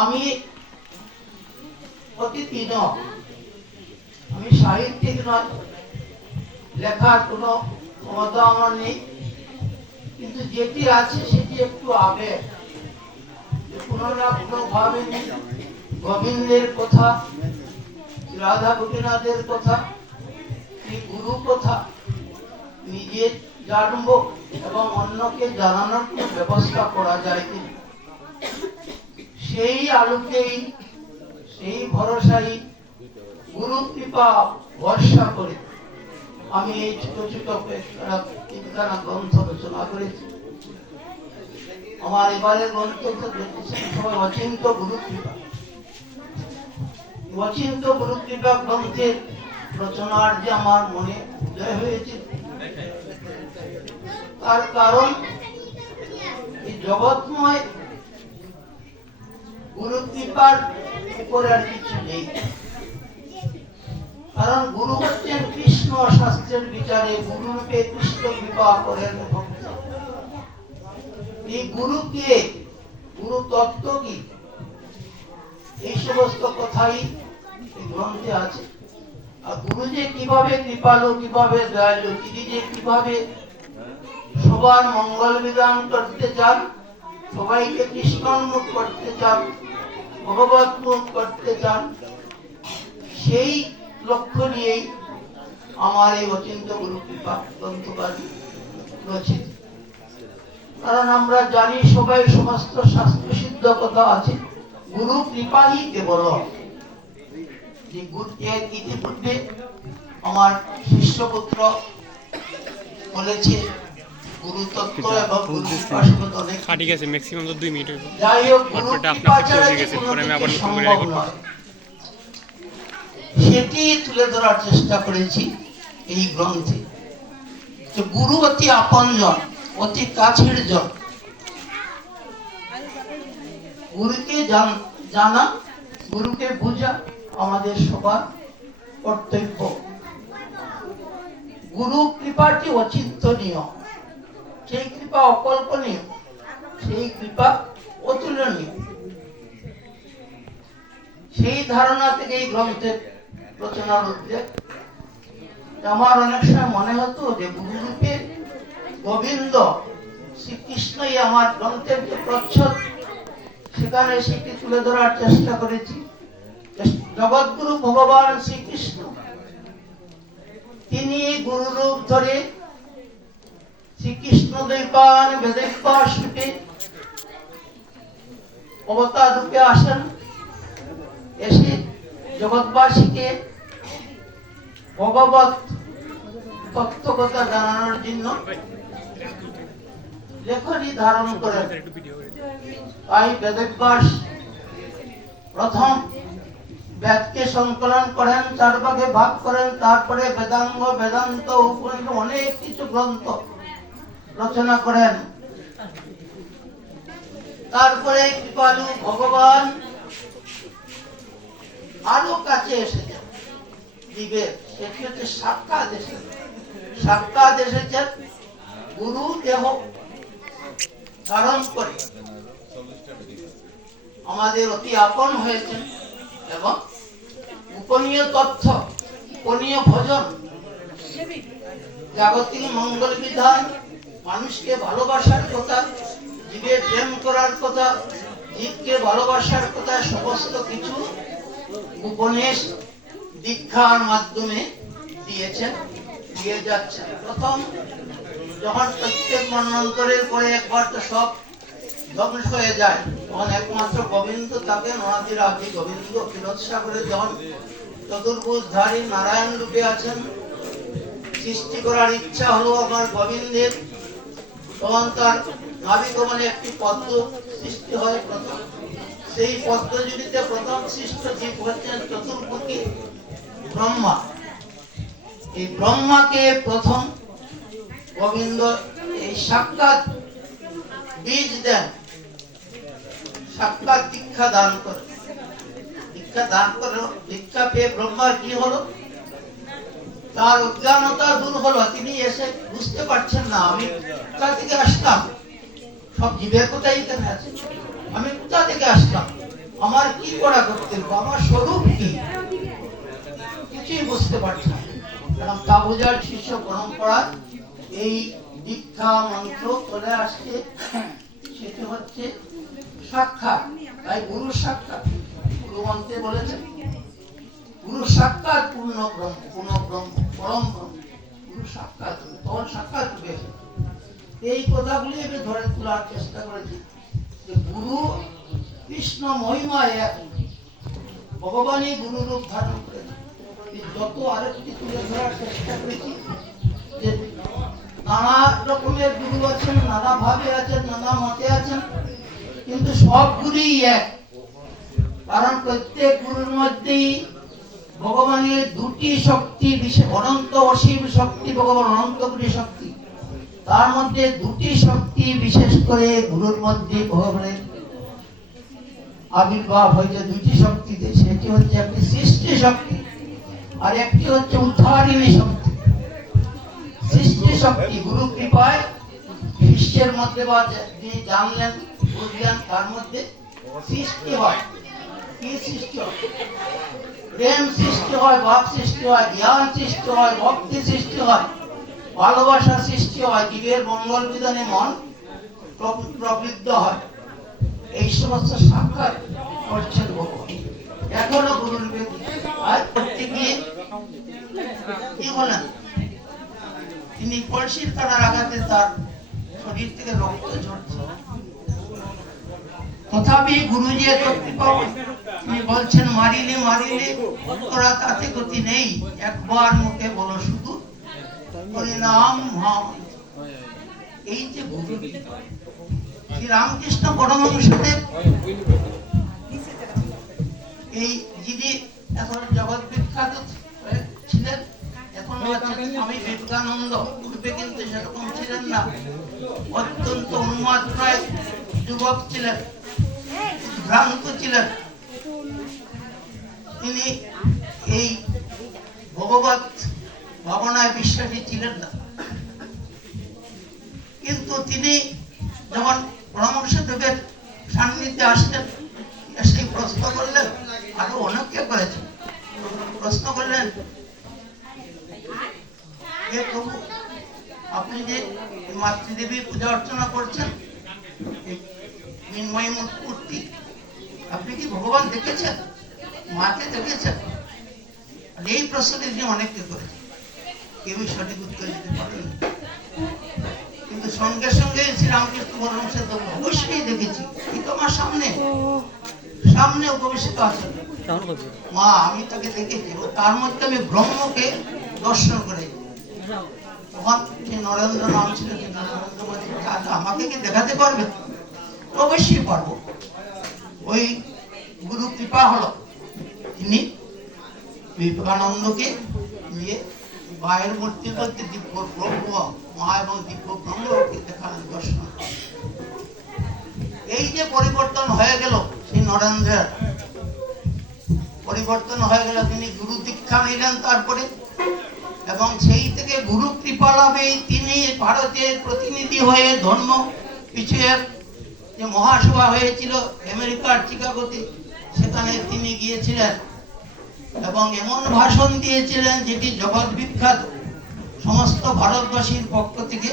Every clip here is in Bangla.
আমি অতিথি নয় আমি সাহিত্যিক নয়, লেখার কোনো ক্ষমতা আমার নেই। কিন্তু যেটি আছে সেটি একটু আবেগ যে কোনো না কোনো গোবিন্দের কথা, রাধা গোপীনাথের কথা গুরু কথা নিজে জানব এবং অন্যকে জানানোর ব্যবস্থা করা যায় কিনা। সেই আলোকেই, সেই ভরসাই গুরু কৃপা করে আমি এই ছোট ছোট গ্রন্থ রচনা করেছি। আমার এবারে গ্রন্থ তো দেখেছেন সবাই অচিন্ত গুরু কৃপা অচিন্ত গুরু কৃপা গ্রন্থের রচনার যে আমার মনে উদয় হয়েছে তার কারণ এই জগৎময় গুরু কৃপার উপরে আর কিছু নেই। কারণ গুরু হচ্ছেন কৃষ্ণ, শাস্ত্রের বিচারে গুরুরূপে কৃষ্ণ কৃপা করেন এই গুরু কে গুরু তত্ত্ব কি? এই সমস্ত কথাই গ্রন্থে আছে। আর গুরু যে কীভাবে কৃপালু, কীভাবে দয়ালু, তিনি যে কীভাবে সবার মঙ্গল বিধান করতে চান, সবাইকে কৃষ্ণোন্মুখ করতে চান, ভগবত মুখ করতে চান, সেই লক্ষ্য নিয়েই আমার এই অচিন্ত গুরু কৃপা গ্রন্থকারী রচিত কারণ আমরা জানি সবাই সমস্ত শাস্ত্র সিদ্ধ কথা আছে। গুরু কৃপাই কেবল। ইতিপূর্বে আমার শিষ্যপুত্র বলেছে কাটি গেছে ম্যাক্সিমাম তো দুই মিনিট হইব। তারপরটা আপনি আপনি গেছেন, কোনো পরে আমি আবার নতুন করে রেকর্ড। সেটি তুলে ধরার চেষ্টা করেছি এই গ্রন্থে। যে গুরু অতি আপনজন অতি কাছের জন। গুরুকে জান- জানা গুরুকে বোঝা আমাদের সবার কর্তব্য। গুরু কৃপাটি অচিন্তনীয়। সেই কৃপা অকল্পনীয়, সেই কৃপা অতুলনীয়। সেই ধারণা থেকে এই গ্রন্থের রচনার উদ্যোগ আমার অনেক সময় মনে হতো যে গুরুরূপে গোবিন্দ শ্রীকৃষ্ণই আমার গ্রন্থের যে প্রচ্ছদ, সেখানে সেটি তুলে ধরার চেষ্টা করেছি। জগৎগুরু ভগবান শ্রীকৃষ্ণ, তিনি গুরুরূপ ধরে শ্রীকৃষ্ণ রূপে অবতার রূপে আসেন। এসে জগৎবাসীকে ভগবত তত্ত্বকতা জানানোর জন্য লেখনী ধারণ করেন। তাই বেদব্যাস প্রথম বেদকে সংকলন করেন চার ভাগে ভাগ করেন, তারপরে বেদাঙ্গ, বেদান্ত, উপনিষদ, অনেক কিছু গ্রন্থ। রচনা করেন। তারপরে কৃপালু ভগবান আরও কাছে এসেছেন জীবের সেটি হচ্ছে? সাক্ষাৎ এসেছেন সাক্ষাৎ এসেছেন গুরু দেহ ধারণ করে। আমাদের অতি আপন হয়েছেন এবং গোপনীয় তথ্য গোপনীয় ভজন জাগতিক মঙ্গল বিধান মানুষকে ভালোবাসার কথা জীবের প্রেম করার কথা জীবকে ভালোবাসার কথা, সমস্ত কিছু গোপনে দীক্ষার মাধ্যমে দিয়েছেন, দিয়ে যাচ্ছেন। প্রথম, যখন প্রত্যেক মন্বন্তরের পরে একবার তো সব ধ্বংস হয়ে যায়, তখন একমাত্র গোবিন্দ তাকে নয়াদির আদি গোবিন্দ ফিরোজ সাগরে যখন চতুর্ভুজধারী নারায়ণ রূপে আছেন, সৃষ্টি করার ইচ্ছা হলো আমার গোবিন্দের নাবিগমনে একটি পদ্ম সৃষ্টি হয় প্রথম। সেই পদ্মজুড়িতে প্রথম সৃষ্ট জীব হচ্ছেন চতুর্মুখী ব্রহ্মা। এই ব্রহ্মাকে প্রথম গোবিন্দ এই সাক্ষাৎ বীজ দেন। সাক্ষাৎ দীক্ষা দান করে। দীক্ষা দান করে, দীক্ষা পেয়ে ব্রহ্মার কি হলো? তার অজ্ঞানতা দূর হলো, তিনি এসে বুঝতে পারছেন না, আমি কোথা থেকে আসলাম? সব জীবের কোথায় এখানে আছে? আমি কোথা থেকে আসলাম? আমার কি করা কর্তব্য? আমার স্বরূপ কি? কিছুই বুঝতে পারছি না। কারণ তা বোঝার শিষ্য পরম্পরা এই দীক্ষা মন্ত্র চলে আসছে। সেটি হচ্ছে সাক্ষাৎ। তাই গুরু সাক্ষাৎ। গুরু মন্ত্রে বলেছেন গুরু সাক্ষাৎ পূর্ণ ব্রহ্ম পূর্ণ ব্রহ্ম, পরম ব্রহ্ম গুরু সাক্ষাৎ তখন সাক্ষাৎ পেয়েছে এই কথাগুলি আমি ধরে তোলার চেষ্টা করেছি। যে গুরু কৃষ্ণ মহিমা এক, ভগবানই গুরু রূপ ধারণ করেছে যত আরেকটি তুলে ধরার চেষ্টা করেছি, যে নানা রকমের গুরু আছেন, নানা ভাবে আছেন, নানা মতে আছেন, কিন্তু সব গুরুই এক। কারণ প্রত্যেক গুরুর মধ্যেই ভগবানের দুটি শক্তি অনন্ত অসীম শক্তি, ভগবান অনন্ত গুরি শক্তি। তার মধ্যে দুটি শক্তি বিশেষ করে গুরুর মধ্যে ভগবানের আবির্ভাব হয়েছে দুটি শক্তিতে, সেটি হচ্ছে একটি সৃষ্টি শক্তি আর একটি হচ্ছে উদ্ধারিণী শক্তি। সৃষ্টি শক্তি, গুরু কৃপায় শিষ্যের মধ্যে বা যে- জানলেন, বুঝলেন, তার মধ্যে সৃষ্টি হয়। কি সৃষ্টি হয়? প্রেম সৃষ্টি হয়, ভাব সৃষ্টি হয় জ্ঞান সৃষ্টি হয়, ভক্তি সৃষ্টি হয়, ভালোবাসা সৃষ্টি হয়, জীবের মঙ্গল বিধানে মন প্রবৃদ্ধ হয়। এই সমস্ত সাক্ষাৎ করছেন ভগবান। এখনও গুরুর আর করতে গিয়ে বলেন? তিনি কলসির কাটার আঘাতে তার শরীর থেকে রক্ত ঝরছে। তথাপি গুরুজি এত কৃপা তিনি বলছেন, মারিলে মারিলে তোরা তাতে গতি নেই। একবার মুখে বলো শুধু। হরিনাম মহামন্ত্র এই যে রামকৃষ্ণ পরমহংসদেব এই যিনি এখন জগৎ বিখ্যাত ছিলেন, এখন স্বামী বিবেকানন্দ, পূর্বে কিন্তু সেরকম ছিলেন না। অত্যন্ত উন্মাদ্রায় যুবক ছিলেন, ভ্রান্ত ছিলেন। তিনি এই ভগবত ভাবনায় বিশ্বাসী ছিলেন না। কিন্তু তিনি যখন পরামর্শ দেবের সান্নিধ্যে আসলেন এসে প্রশ্ন করলেন, আরও অনেককে করেছেন। প্রশ্ন করলেন, হে প্রভু, আপনি যে মাতৃদেবীর পূজা অর্চনা করছেন মূর্তি, আপনি কি ভগবান দেখেছেন? মাকে দেখেছেন এই প্রশ্নটি তিনি অনেককে করেছেন কেউই সঠিক উত্তর দিতে পারেন। কিন্তু সঙ্গে সঙ্গে তো অবশ্যই দেখেছি। এই তো আমার সামনে। সামনে উপবিষ্ট আছেন। মা আমি তাকে দেখেছি। ও তার মধ্যে আমি ব্রহ্মকে দর্শন করে তখন নরেন্দ্র নাম ছিল নরেন্দ্র মোদী আমাকে কি দেখাতে পারবে? অবশ্যই পারব। ওই গুরু কৃপা হলো। তিনি বিবেকানন্দকে নিয়ে মায়ের মূর্তির মধ্যে দিব্য ব্রহ্ম মা এবং দিব্য ব্রহ্মকে দেখালেন দর্শন এই যে পরিবর্তন হয়ে গেল সেই নরেন্দ্রের। পরিবর্তন হয়ে গেল, তিনি গুরু দীক্ষা নিলেন তারপরে। এবং সেই থেকে গুরু কৃপা লাভে তিনি ভারতের প্রতিনিধি হয়ে ধর্ম বিষয়ক যে মহাসভা হয়েছিল আমেরিকার চিকাগোতে, সেখানে তিনি গিয়েছিলেন। এবং এমন ভাষণ দিয়েছিলেন যেটি জগৎ বিখ্যাত। সমস্ত ভারতবাসীর পক্ষ থেকে,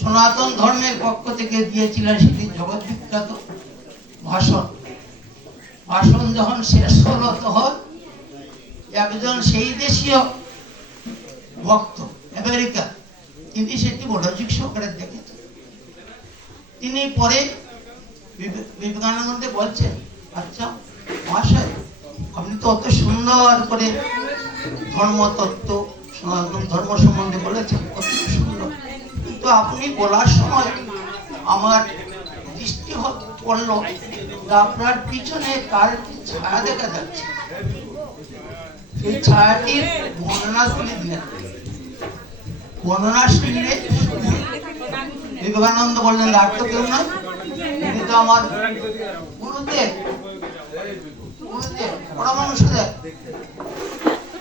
সনাতন ধর্মের পক্ষ থেকে দিয়েছিলেন সেটি জগৎ বিখ্যাত ভাষণ। ভাষণ যখন শেষ হলো তখন একজন সেই দেশীয় ভক্ত, আমেরিকা তিনি সেটি মনোযোগ সহকারে দেখেছেন। তিনি পরে বিবে- বিবেকানন্দকে বলছেন আচ্ছা মহাশয় আপনি তো অত সুন্দর করে ধর্মতত্ত্ব, সনাতন ধর্ম সম্বন্ধে বলেছেন অত সুন্দর। কিন্তু আপনি বলার সময় আমার দৃষ্টি পড়ল আপনার পিছনে কার ছায়া দেখা যাচ্ছে। সেই ছায়াটির বর্ণনা তুলে দিলেন বর্ণনা শুনলে বিবেকানন্দ বললেন, আর তো কেউ নয় তিনি তো আমার গুরুদেব গুরুদেব পরমানুষদেব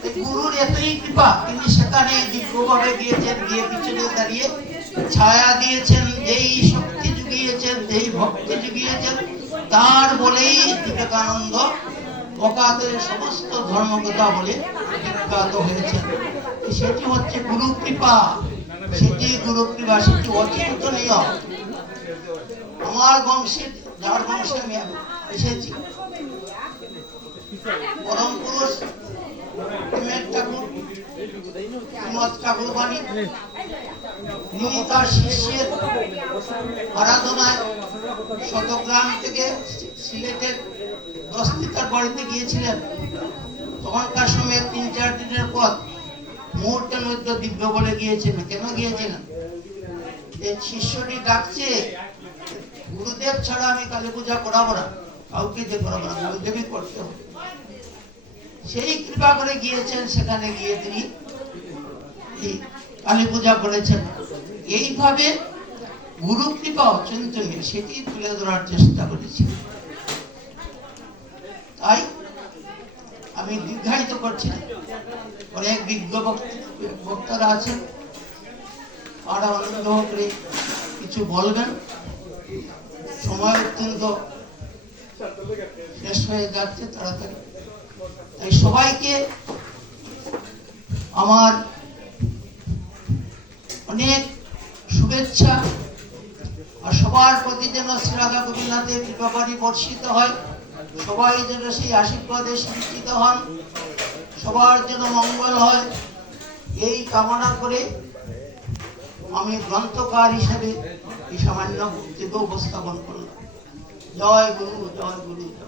এই গুরুর এতই কৃপা, তিনি সেখানে দিব্যভাবে গিয়েছেন, গিয়ে পিছনে দাঁড়িয়ে ছায়া দিয়েছেন, যেই শক্তি জুগিয়েছেন, যেই ভক্তি জুগিয়েছেন, তার বলেই বিবেকানন্দ অকাতের সমস্ত ধর্মকথা বলে বিখ্যাত হয়েছেন। সেটি হচ্ছে গুরু কৃপা। সেটি গুরু কৃপা, সেটি অচিন্তনীয়। আমার বংশে যার বংশে আমি এসেছি পরম পুরুষ তখনকার সময় তিন, চার দিনের পর মুহূর্তের মধ্যে দিব্য বলে গিয়েছিলেন কেন গিয়েছিলেন এই শিষ্যটি ডাকছে, গুরুদেব ছাড়া আমি কালী পূজা করাবো না। কাউকে করাবো না গুরুদেবই করতে হবে। সেই কৃপা করে গিয়েছেন, সেখানে গিয়ে তিনি কালী পূজা করেছেন। এইভাবে গুরু কৃপা অচিন্তনীয় সেটি তুলে ধরার চেষ্টা করেছি। তাই আমি দীর্ঘায়িত করছি অনেক বিজ্ঞ বক্ত- বক্তারা আছেন। আর আনন্দ করে কিছু বলবেন। সময় অত্যন্ত শেষ হয়ে যাচ্ছে, তাড়াতাড়ি। তাই সবাইকে আমার অনেক শুভেচ্ছা, আর সবার প্রতি যেন শ্রীরাধা গোপীনাথের কৃপাপারি বর্ষিত হয়, সবাই যেন সেই আশীর্বাদে শিক্ষিত হন, সবার যেন মঙ্গল হয়, এই কামনা করে আমি গ্রন্থকার হিসাবে এই সামান্য বক্তব্য উপস্থাপন করলাম। জয় গুরু জয় গুরু জয়